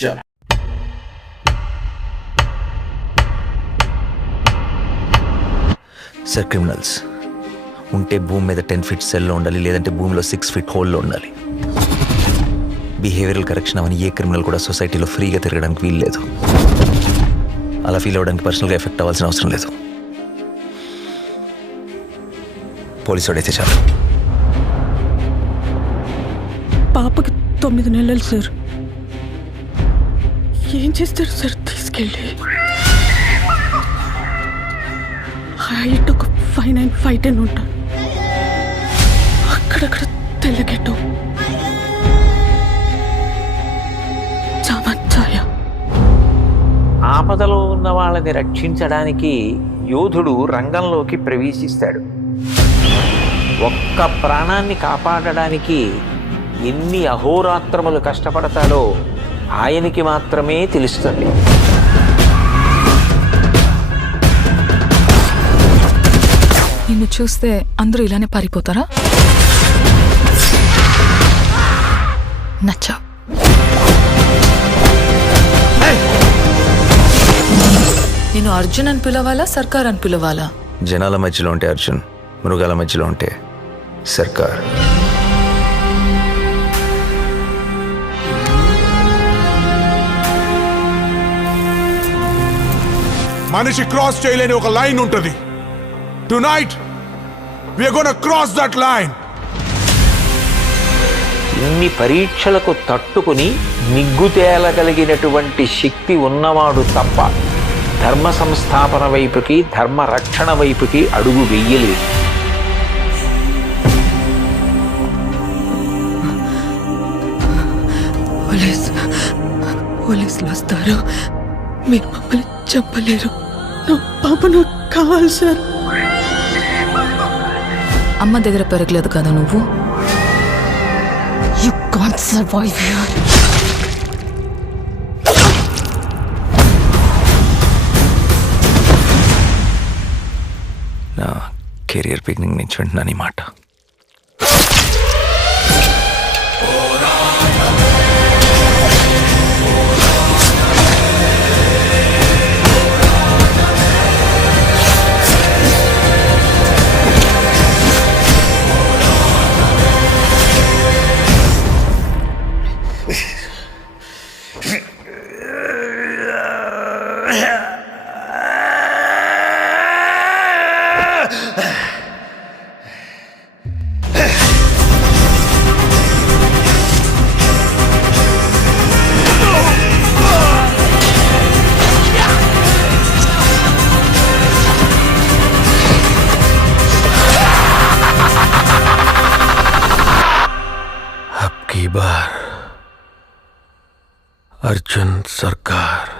చల్. Sir, criminals ఉంటే భూమి మీద 10 feet సెల్లో ఉండాలి, లేదంటే భూమిలో 6 feet హోల్లో ఉండాలి. బిహేవియరల్ కరెక్షన్ అవని ఏ క్రిమినల్ కూడా సొసైటీలో ఫ్రీగా తిరగడానికి వీలు లేదు. అలా ఫీల్ అవ్వడానికి పర్సనల్గా ఎఫెక్ట్ అవ్వాల్సిన అవసరం లేదు. పోలీసు వాడైతే చాలు. పాపకి 9 నెలలు సార్. ఏం చేస్తారు సార్ తీసుకెళ్ళి? హైట్ ఒక 5'9", 5'10" ఉంటాను. అక్కడక్కడ తెల్లగెట్టు చామచ్చాయ. ఆపదలో ఉన్న వాళ్ళని రక్షించడానికి యోధుడు రంగంలోకి ప్రవేశిస్తాడు. ఒక్క ప్రాణాన్ని కాపాడడానికి ఎన్ని అహోరాత్రములు కష్టపడతాడో ఆయనకి మాత్రమే తెలుస్తుంది. నిన్ను చూస్తే అందరూ ఇలానే పారిపోతారా? నచ్చా. నేను అర్జున్ అని పిలవాలా, సర్కార్ అని పిలవాలా? జనాల మధ్యలో ఉంటే అర్జున్, మృగాల మధ్యలో ఉంటే సర్కార్. మనిషి క్రాస్ చేయలేని ఒక లైన్ ఉంటుంది. Tonight we are gonna cross that line. ఇన్ని పరీక్షలకు తట్టుకుని నిగ్గు తేలగలిగినటువంటి శక్తి ఉన్నవాడు తప్ప ధర్మ సంస్థాపన వైపుకి, ధర్మ రక్షణ వైపుకి అడుగు వెయ్యలేదు. పోలీసులు వస్తారు. మీరు మమ్మల్ని చెప్పలేరు. నా పాప నాకు కావాలి సార్. అమ్మ దగ్గర పెరగలేదు కదా నువ్వు? You can't survive here. నా కెరియర్ బిగినింగ్ నుంచి వింటున్నాను ఈ మాట. अब की बार अर्जुन सरकार.